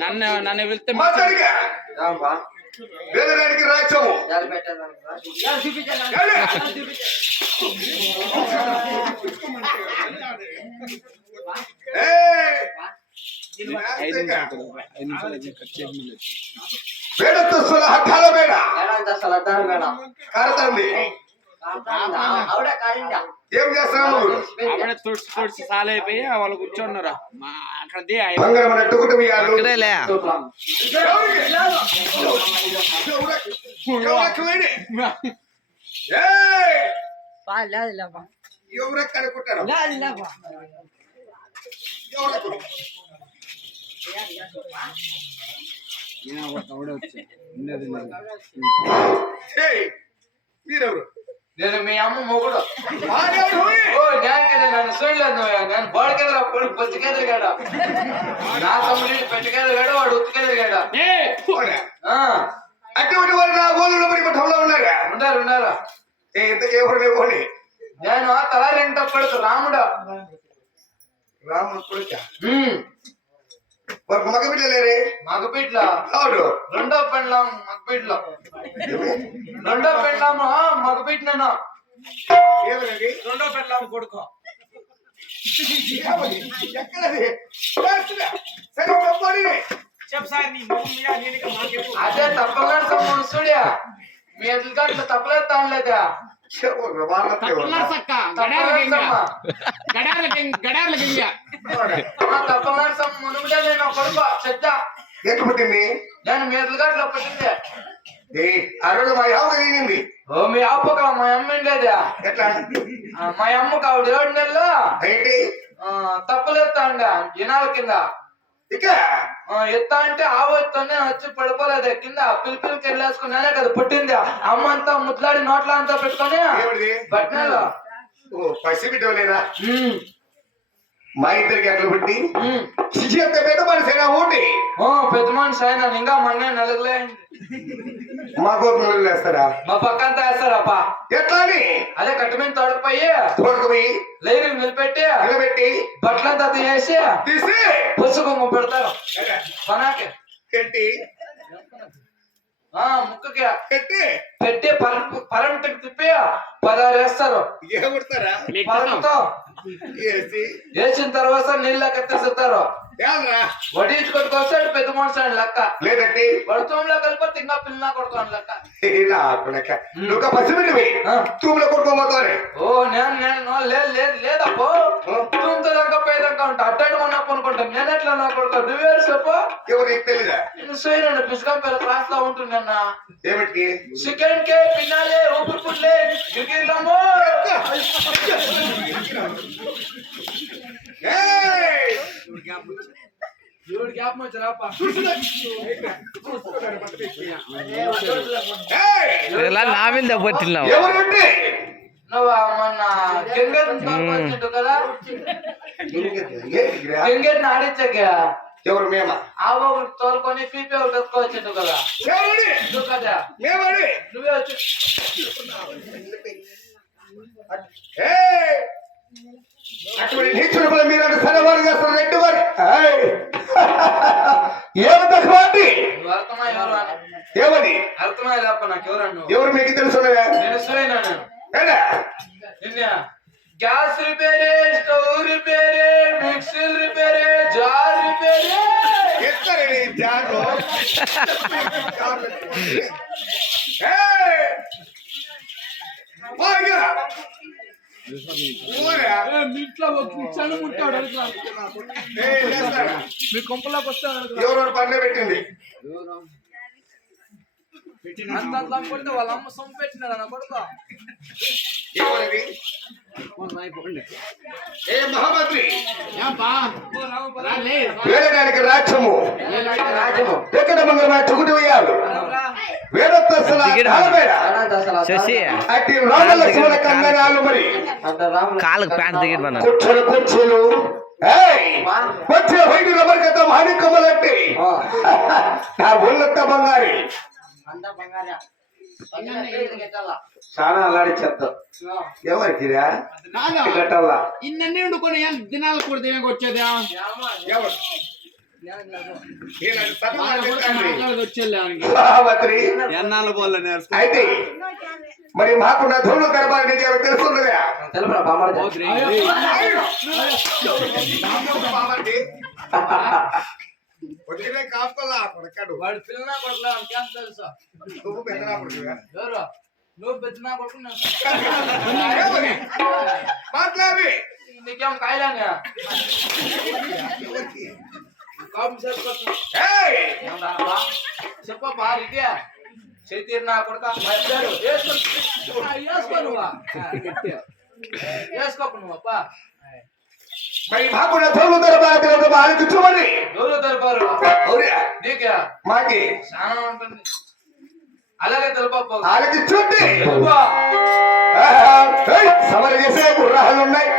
నన్ను వెళ్తే వేదడానికి రాజ్యము వేడొస్తుల హఠాల వేడ కారుతుంది ఏం చేస్తున్నాము అప్పుడే తొడిచి సాలైపోయి వాళ్ళు కూర్చోన్నారు అక్కడ బంగారం అన్నట్టుకుంటే ఎవరెక్క అనుకుంటారు మీరెవరు నేను మీ అమ్మ మొగుడు నన్ను చూడలేదు నేను బోడకెదరా కొడుకు బొత్తికెదరిగాడా నా తమ్ముడు పెట్టకెదరిగాడు వాడు ఉత్తికెదరిగాడా అటువంటి వారు నా గోళంలో మరి మఠంలో ఉన్నారా ఉన్నారా ఇంతకేమని పోనీ నేను తలారింట కొడుకు రాముడు కొడుక మగబిడ్డ లేరే మగబిడ్ల అవును రెండో పెండ్లాం మగబిడ్ల రెండో పెండ్లాము మగబిడ్డను రెండో పెండ్లాం కొడుకు అదే తప్పగా చూడా మీ ఎదురుగా తప్పలేదు తానలేదా తప్పగా మునుగుడే నేను కొడుకు చెత్త పుట్టింది నేను మీ ఎదురుగా పుట్టింది ఆ రోజు మా యావ కలిగింది ఓ మీ అప్పక మా అమ్మ లేదా ఎట్లా మా అమ్మకు ఆవిడ 7 నెలలు ఏంటి తప్పలేస్తాండ జనాల కింద ఇక ఎత్తా అంటే ఆవొత్తనే వచ్చి పడిపోలేదే కింద పిలిపిలికి వెళ్ళేసుకున్నానే కదా పుట్టింది అమ్మ అంతా ముట్లాడి నోట్ల అంతా పెట్టుకొని బట్టినాలో పసిబిడ్డలేదా మా ఇద్దరికి అట్లా పుట్టి పెద్ద మనిషి అయినా ఓటి పెద్ద మనిషి అయినా ఇంకా మొన్న నలుగులే మా కోపం వేస్తారా మా పక్కంతా వేస్తారప్ప ఎట్లా అని అదే కట్టుమీద తోడుకుపోయి లైన్ నిలబెట్టి బట్టలంతా తీసి పుసుకు పెడతారు పనాకే పెట్టి ముక్కకి పెట్టి పరంటికి తిప్పి 16 వేస్తారు పరంతో వేసిన తర్వాత నీళ్ళ కత్తేస్తారు వడ్డించి కొట్టుకొస్తాడు పెద్ద మనిషి అని లెక్క లేదండి వడుతూంలో కలిపి ఇంకా పిల్ల కొడుకోని లెక్క నువ్వు పసిబిడ్డవి తూములో కొట్టుకోబోతానే ఓ నేను లేదప్పో తూముతో దాకా పోయేదాకా ఉంటా అడ్డాడు ఉన్నప్పు అనుకుంటాను నేను ఎట్లా నా కొడుకు నువ్వేరు చెప్పు ఎవరికి తెలీదా నేను సోయనండి పిసుకంపేల క్లాస్ లో ఉంటున్నా ఏమిటి చికెన్ కే పిన్నాలే ఊపిరి పుట్లే గిరిగిరిలమ్మో నా మీద పట్టినా నువ్వు మొన్న కదా గంగేట్ని ఆడించాక ఎవరు మేమా ఆవు తోలుకొని పీపీ ఒకటి కట్టుకోవచ్చు కదా కదా నువ్వే వచ్చి అటువంటి నీచుడుపుల మీరు సరవారు చేస్తారు 2 వారి ఏమి తక్కువండి ఏమని అర్థమయ్య లేప నాకు ఎవరు మీకు తెలుసున్నవే గ్యాస్ రిపేరే స్టవ్ రిపేరే మిక్సీల్ రిపేరే జార్ రిపేరే ఎక్కడే జారు మీ కొంపలోకి వస్తాను ఎవరు పన్ను పెట్టింది కొడితే వాళ్ళ అమ్మ సొమ్ము పెట్టినాడు అన్న కొడుకు వేదడానికి రాజ్యము ఎక్కడ మంగళ చుగుటి వేయాలి కాళ్ళకు ప్యాంట్ దిగి కుర్చీలు వచ్చే బయట రబ్బర్ కదా మాణిక్యములంటే నా ఒళ్ళంతా బంగారి చాలా అలాడిచ్చేద్దాం ఎవరికిరా కాదా గట్టల్లా ఇన్నన్నీ వండుకొని దినాలు కూడా తినకొచ్చేది వచ్చేది ఎన్నాళ్ళు పోలే నేర్చుకో అయితే మరి మాకున్న ధూళ గర్భాలు నీకేమో తెలుసున్నదా తెలుపురా బామ్మర్ది. వచ్చినే కాపుకోలా కొడకాడు వాడు పిల్లనా కొడుకులా ఇంకేం తెలుసా నువ్వు పెద్దనాపుడు ఎవరు నువ్వు పెద్దనా కొడుకు మాట్లాడి నీకేం కాయలానే కాపు చెప్పబ్బా ఇదే చేతీరు నా కొడుక వేసుకో నువ్వా వేసుకోకు నువ్వప్ప మరి మాకున్న ధూళ గర్భాలు ఆలోచి చూడండి ఎవరు తెలిపారు అవునా నీకే మాకి చాలా ఉంటుంది అలాగే తెలుపప్ప ఆలోచి చూడండి సమర చేసే గుర్రాలు ఉన్నాయి